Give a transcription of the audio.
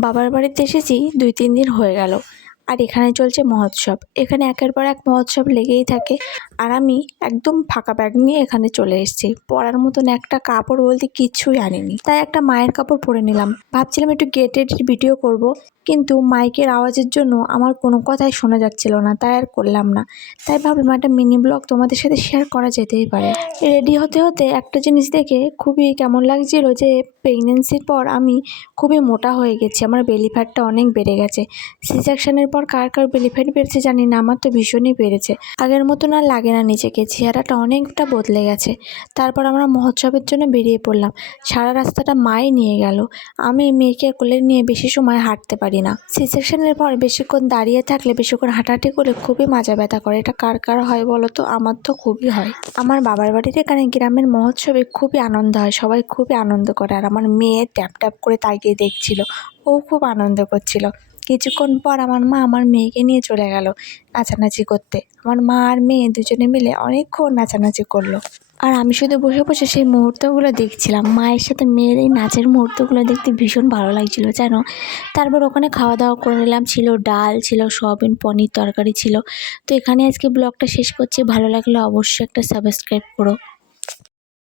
বাবার বাড়িতে এসেছি ২-৩ দিন হয়ে গেল। আর এখানে চলছে মহোৎসব। এখানে একের পর এক মহোৎসব লেগেই থাকে। আর আমি একদম ফাঁকা ব্যাগ নিয়ে এখানে চলে এসেছি। পরার মতন একটা কাপড় বলতে কিচ্ছুই আনিনি। তাই একটা মায়ের কাপড় পরে নিলাম। ভাবছিলাম একটু গেট রেডির ভিডিও করব, কিন্তু মাইকের আওয়াজের জন্য আমার কোনো কথাই শোনা যাচ্ছিল না, তাই আর করলাম না। তাই ভাবলাম একটা মিনি ব্লগ তোমাদের সাথে শেয়ার করা যেতেই পারে। রেডি হতে হতে একটা জিনিস দেখে খুবই কেমন লাগছিল যে প্রেগনেন্সির পর আমি খুবই মোটা হয়ে গেছি, আমার বেলি ফ্যাটটা অনেক বেড়ে গেছে। সি সেকশনের পর কার কার বেলি ফ্যাট বেড়েছে জানি না, আমার তো ভীষণই বেড়েছে। আগের মতন আর লাগে না নিজেকে, চেহারাটা অনেকটা বদলে গেছে। তারপর আমরা মহোৎসবের জন্য বেরিয়ে পড়লাম। সারা রাস্তাটা মাই নিয়ে গেল। আমি মেয়েকে কোলে নিয়ে বেশি সময় হাঁটতে পারি না। সি সেকশনের পর বেশিক্ষণ দাঁড়িয়ে থাকলে, বেশিক্ষণ হাঁটাহাঁটি করলে খুবই মাজা ব্যথা করে। এটা কার কার হয় বলো তো? আমার তো খুবই হয়। আমার বাবার বাড়ির এখানে গ্রামের মহোৎসবে খুবই আনন্দ হয়, সবাই খুবই আনন্দ করে। আর আমার মেয়ে ট্যাপ ট্যাপ করে তাকিয়ে দেখছিল, ও খুব আনন্দ করছিল। কিছুক্ষণ পর আমার মা আমার মেয়েকে নিয়ে চলে গেল নাচানাচি করতে। আমার মা আর মেয়ে দুজনে মিলে অনেকক্ষণ নাচানাচি করলো। আর আমি শুধু বসে বসে সেই মুহূর্তগুলো দেখছিলাম। মায়ের সাথে মেয়ের এই নাচের মুহূর্তগুলো দেখতে ভীষণ ভালো লাগছিল জানো। তারপর ওখানে খাওয়া দাওয়া করে নিলাম। ছিল ডাল, ছিল সয়াবিন পনির তরকারি ছিল। তো এখানে আজকে ব্লগটা শেষ করছি। ভালো লাগলে অবশ্যই একটা সাবস্ক্রাইব করো।